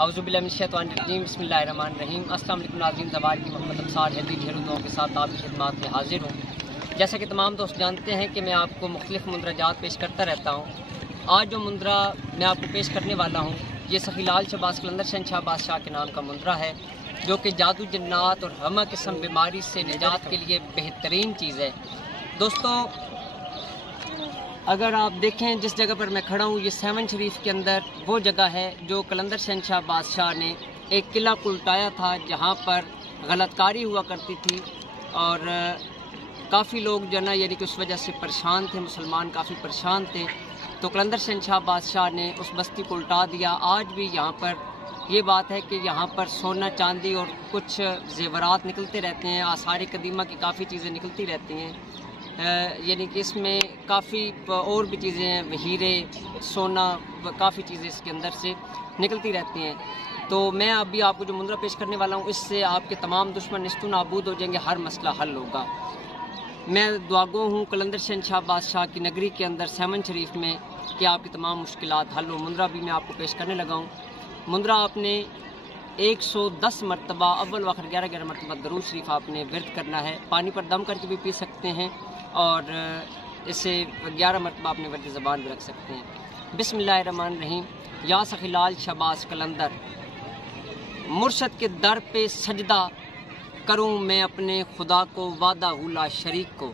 औज़ुबिल्लाहिमिनश्शैतानिर्रजीम बिस्मिल्लाहिर्रहमानिर्रहीम। अस्सलाम वालेकुम नाज़रीन, ज़वार की मोहम्मद अब्सार हैदी ढेरों दुआओं के साथ आपकी खिदमत में हाजिर हूँ। जैसा कि तमाम दोस्त जानते हैं कि मैं आपको मुख्तलिफ मुंदरजात पेश करता रहता हूँ। आज जो मुंदरा मैं आपको पेश करने वाला हूँ ये सखी लाल शहबाज कलंदर शहंशाह बादशाह के नाम का मुंदरा है, जो कि जादू जन्नात और हमा किस्म बीमारी से निजात के लिए बेहतरीन चीज़ है। दोस्तों, अगर आप देखें जिस जगह पर मैं खड़ा हूँ, ये 7 शरीफ के अंदर वो जगह है जो कलंदर शहंशाह बादशाह ने एक किला को उल्टाया था, जहाँ पर गलतकारी हुआ करती थी और काफ़ी लोग जो ना यानी कि उस वजह से परेशान थे, मुसलमान काफ़ी परेशान थे। तो कलंदर शहंशाह बादशाह ने उस बस्ती को उल्टा दिया। आज भी यहाँ पर ये बात है कि यहाँ पर सोना चांदी और कुछ जेवरात निकलते रहते हैं, आसार कदीमा की काफ़ी चीज़ें निकलती रहती हैं, यानी कि इसमें काफ़ी और भी चीज़ें हैं, हीरे सोना काफ़ी चीज़ें इसके अंदर से निकलती रहती हैं। तो मैं अभी आपको जो मुंदरा पेश करने वाला हूँ, इससे आपके तमाम दुश्मन निस्तु नाबूद हो जाएंगे, हर मसला हल होगा। मैं दुआगो हूँ कलंदर शहंशाह बादशाह की नगरी के अंदर 7 शरीफ में कि आपकी तमाम मुश्किलात हल हो। मुंदरा भी मैं आपको पेश करने लगा हूँ। मुंदरा आपने 110 मरतबा अव्वल व आखिर 11 मरतबा दरूद शरीफ आपने विर्द करना है। पानी पर दम करके भी पी सकते हैं और इसे 11 मरतबा अपने वर्द ज़बान भी रख सकते हैं। बिस्मिल्लाहिर्रहमानिर्रहीम। या सखी लाल शहबाज कलंदर, मुर्शद के दर पे सजदा करूं मैं अपने खुदा को, वादा हुला शरीक को,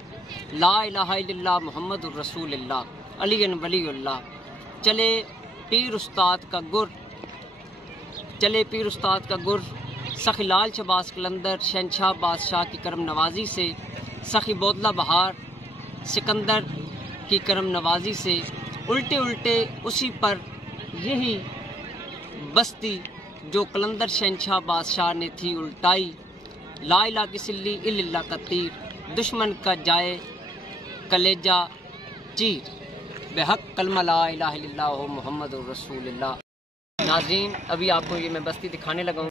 ला इलाहा इल्लल्लाह मुहम्मदुर रसूलुल्लाह, अली वलीउल्लाह। चले पीर उस्ताद का गुर, चले पीर उस्ताद का गुर, सखी लाल शहबाज कलंदर शहंशाह बादशाह की करम नवाजी से, सखी बोदला बहार सिकंदर की करम नवाजी से, उल्टे उल्टे उसी पर यही बस्ती जो कलंदर शहंशाह बादशाह ने थी उल्टाई। ला इलाहा की सिल्ली इल्लल्लाह का तीर, दुश्मन का जाए कलेजा चीर, बेहक कलमा ला इलाहा इल्लल्लाह मुहम्मदुर रसूलुल्लाह। नाज़रीन, अभी आपको ये मैं बस्ती दिखाने लगा हूँ।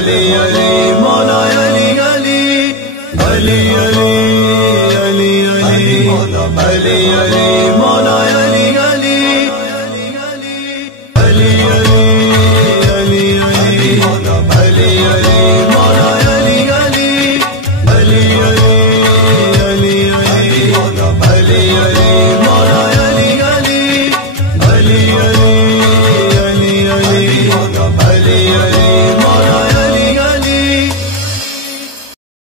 Ali